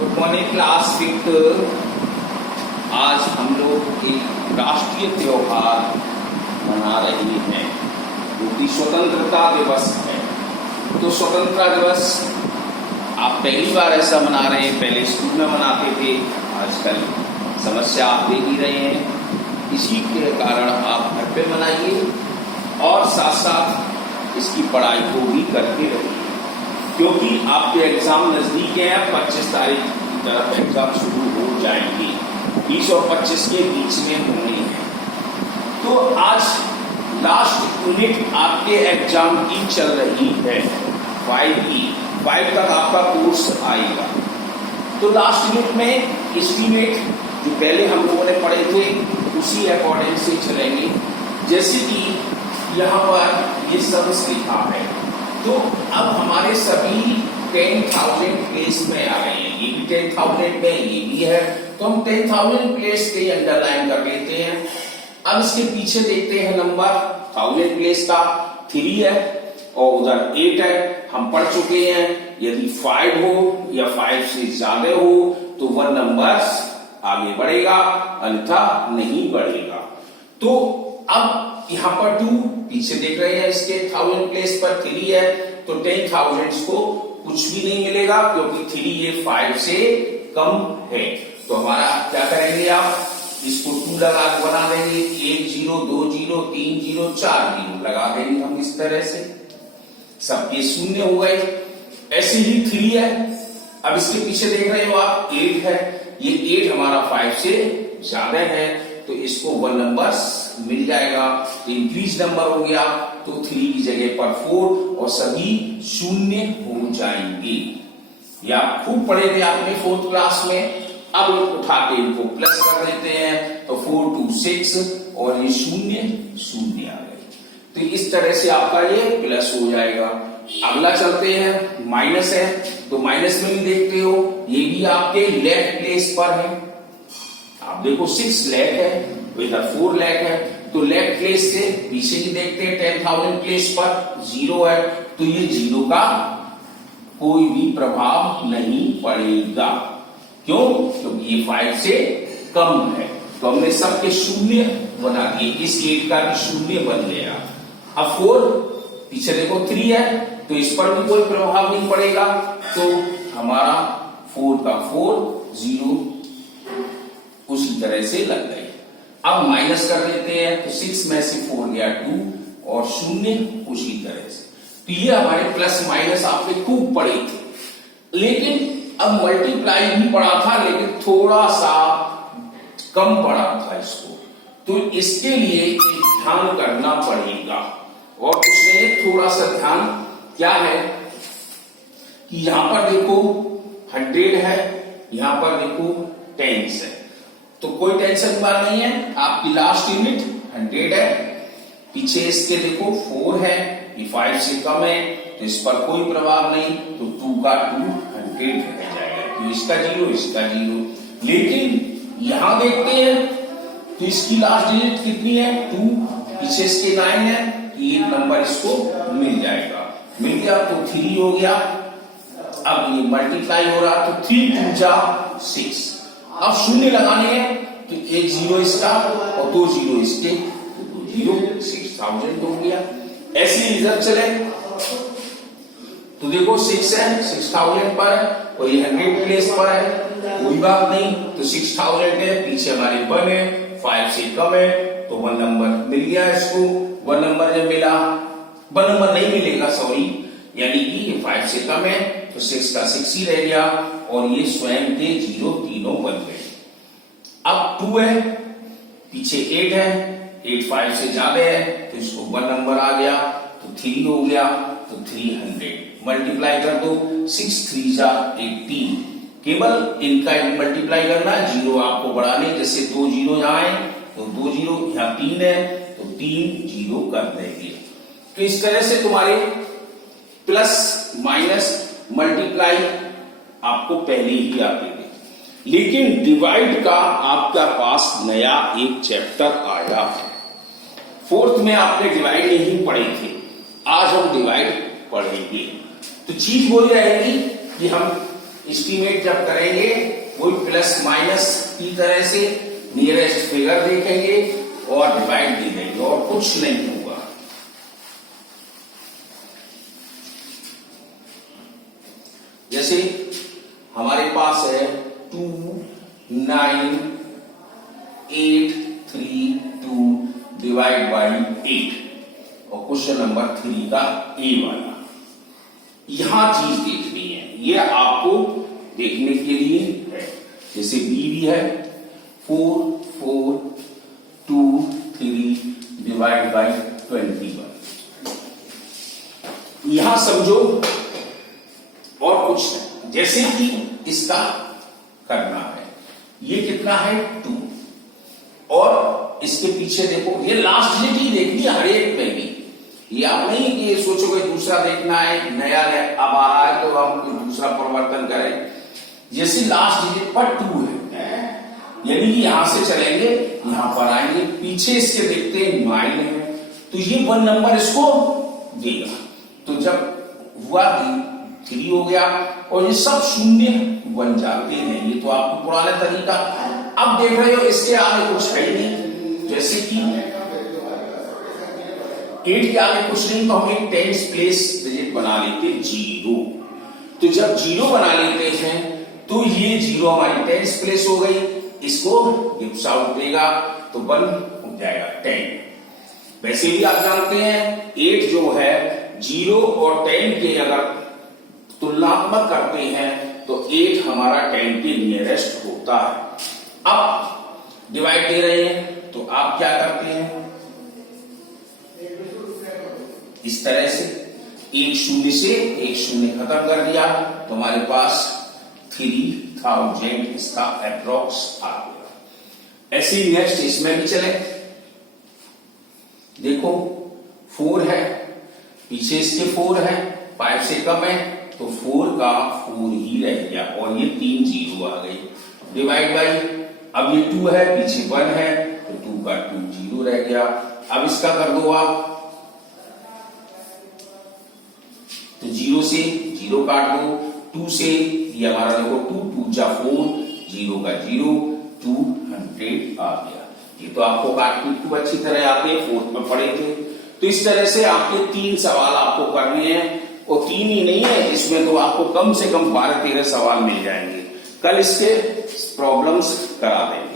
Good morning class fifth. आज हम लोग एक राष्ट्रीय त्योहार मना रहे हैं जो कि स्वतंत्रता दिवस है। तो स्वतंत्रता दिवस आप पहली बार ऐसा मना रहे हैं, पहले स्कूल में मनाते थे, आजकल समस्या आप देख ही रहे हैं। इसी के कारण आप घर पे मनाइए और साथ साथ इसकी पढ़ाई को भी करते रहिए, क्योंकि आपके एग्जाम नजदीक हैं। 25 तारीख की तरफ एग्जाम शुरू हो जाएंगे, 20 और 25 के बीच में होने हैं। तो आज लास्ट यूनिट आपके एग्जाम की चल रही है 5 तक आपका कोर्स आएगा। तो लास्ट यूनिट में एस्टीमेट जो पहले हम लोगों ने पढ़े थे उसी अकॉर्डिंग से चलेंगे। जैसे कि यहाँ पर ये सब लिखा है, तो अब हमारे सभी 10,000 प्लेस में आ गए हैं। ये भी 10,000 में, ये भी है, तो हम 10,000 प्लेस के अंडरलाइन कर लेते हैं। अब इसके पीछे देखते हैं नंबर 1000 प्लेस का 3 है और उधर 8 है। हम पढ़ चुके हैं यदि 5 हो या 5 से ज्यादा हो तो वह नंबर आगे बढ़ेगा, अन्यथा नहीं बढ़ेगा। तो अब यहाँ पर 2 पीछे देख रहे हैं, इसके 1000 प्लेस पर 3 है, तो 10,000 को कुछ भी नहीं मिलेगा क्योंकि 3 ये 5 से कम है। तो हमारा क्या करेंगे, आप इसको 2 लगा बना देंगे, 1 0 2 0 3 0 4 0 लगा देंगे हम इस तरह से, सबके शून्य हो गए। ऐसे ही 3 है, अब इसके पीछे देख रहे हो आप 8 है, ये 8 हमारा 5 से ज्यादा है, तो इसको 1 नंबर मिल जाएगा, तो इंक्रीज नंबर हो गया। तो 3 की जगह पर 4 और सभी शून्य हो जाएंगे। या खूब पढ़े थे आपने 4th क्लास में। अब उठा के इनको प्लस कर देते हैं, तो 4 2 6 और ये शून्य आ गए। तो इस तरह से आपका ये प्लस हो जाएगा। अगला चलते हैं, माइनस है, तो माइनस में भी देखते हो ये भी आपके लेफ्ट प्लेस पर है। आप देखो 6 लाख है, इधर 4 लाख है, तो लेफ्ट प्लेस से पीछे की देखते हैं 10,000 प्लेस पर 0 है, तो ये 0 का कोई भी प्रभाव नहीं पड़ेगा। क्यों? क्योंकि ये 5 से कम है, तो हमने सबके शून्य बना दिए, इस 8 का भी शून्य बन गया। अब 4 पीछे देखो 3 है, तो इस पर भी कोई प्रभाव नहीं पड़ेगा, तो हमारा 4 का 4 0 उसी तरह से लग गए। अब माइनस कर देते हैं, तो 6 में से 4 गया 2 और शून्य उसी तरह से। तो ये हमारे प्लस माइनस आपने खूब पढ़े थे, लेकिन अब मल्टीप्लाई भी पढ़ा था, लेकिन थोड़ा सा कम पढ़ा था इसको, तो इसके लिए ध्यान करना पड़ेगा। और उसमें थोड़ा सा ध्यान क्या है कि यहां पर देखो 100 है, यहां पर देखो 10 है, तो कोई टेंशन की बात नहीं है। आपकी लास्ट यूनिट 100 है, पीछे इसके देखो 4 है, ये 5 से कम है, तो इस पर कोई प्रभाव नहीं, तो 2 का 200 रह जाएगा, तो इसका 0 इसका 0। लेकिन यहां देखते हैं तो इसकी लास्ट यूनिट कितनी है, 2, पीछे इसके 9 है, तो ये नंबर इसको मिल जाएगा। मिल गया तो 3 हो गया। अब ये मल्टीप्लाई हो रहा, तो 3 2 जा 6। अब शून्य लगाने हैं, तो 1 0 इसका और 2 0 इसके, तो 2 0 6,000 हो गया। ऐसे रिजल्ट चले, तो देखो 6 है 6,000 पर और ये 100 प्लेस पर है, कोई बात नहीं, तो 6,000 है, पीछे हमारे 1 है, 5 से कम है, तो 1 नंबर मिल गया इसको। 1 नंबर जब मिला, 1 नंबर नहीं मिलेगा सॉरी, यानी कि ये 5 से कम है, तो 6 का 6 ही रह गया और ये स्वयं के 0 तीनों बन गए। अब 2 है, पीछे 8 है, 8 5 से ज्यादा है, तो इसको 1 नंबर आ गया, तो 3 हो गया, तो 300 मल्टीप्लाई कर दो, 6 3 जा 18। केवल इनका मल्टीप्लाई करना, 0 आपको बढ़ाने, जैसे 2 0 यहाँ है तो 2 0, यहाँ 3 है तो 3 0 कर देंगे। तो इस तरह से तुम्हारे प्लस माइनस मल्टीप्लाई आपको पहले ही आते थे, लेकिन डिवाइड का आपका पास नया एक चैप्टर आया है। 4th में आपने डिवाइड नहीं पढ़े थे, आज हम डिवाइड पढ़ेंगे। तो चीज वो रहेगी कि हम एस्टीमेट जब करेंगे कोई प्लस माइनस की तरह से नियरेस्ट फिगर देखेंगे और डिवाइड दे देंगे और कुछ नहीं होगा। जैसे हमारे पास है 2 9 8 3 2 डिवाइड बाई 8 और क्वेश्चन नंबर 3 का ए वाला। यहां चीज देखनी है, ये आपको देखने के लिए है। जैसे बी भी है 4 4 2 3 डिवाइड बाई 21। यहां समझो और कुछ नहीं, जैसे कि इसका करना है, ये कितना है 2 और इसके पीछे देखो, ये लास्ट डिजिट देखनी है हर एक में भी। ये आप नहीं कि ये सोचोगे दूसरा देखना है, नया अब आ रहा है तो हम दूसरा परिवर्तन करें। जैसे लास्ट डिजिट पर 2 है, यानी कि यहां से चलेंगे यहां पर आएंगे, पीछे इसके देखते हैं 9 है, तो ये 1 नंबर इसको देगा। तो जब हुआ 3 हो गया और ये सब शून्य बन जाते हैं। ये तो आपको पुराना तरीका। अब देख रहे हो इसके आगे कुछ है नहीं, जैसे कि 8 के आगे कुछ नहीं, तो हम एक 10th प्लेस डिजिट बना लेते 0। तो जब 0 बना लेते हैं तो ये 0 हमारी 10th प्लेस हो गई, इसको गिव्स आउट देगा तो 1 हो जाएगा 10। वैसे भी आप जानते हैं 8 जो है 0 और 10 के अगर तुलनात्मक करते हैं तो 8 हमारा 10 के नियरेस्ट होता है। अब डिवाइड दे रहे हैं तो आप क्या करते हैं, इस तरह से एक शून्य से एक शून्य खत्म कर दिया तो हमारे पास 3000 इसका अप्रोक्स आ गया। ऐसे ही नेक्स्ट इसमें भी चले, देखो 4 है, पीछे इसके 4 है, 5 से कम है तो 4 का 4 ही रह गया और ये 3 0 आ गई। डिवाइड बाई, अब ये 2 है, पीछे 1 है तो 2 का 2 0 रह गया। अब इसका कर दो आप, तो 0 से 0 काट दो, 2 से ये हमारा देखो 2 2 जा 4, 0 का 0, 200 आ गया। ये तो आपको काट के खूब अच्छी तरह आते हैं, 4th में पढ़े थे। तो इस तरह से आपके 3 सवाल आपको करने हैं और 3 ही नहीं है, इसमें तो आपको कम से कम 12-13 सवाल मिल जाएंगे। कल इसके प्रॉब्लम्स करा देंगे।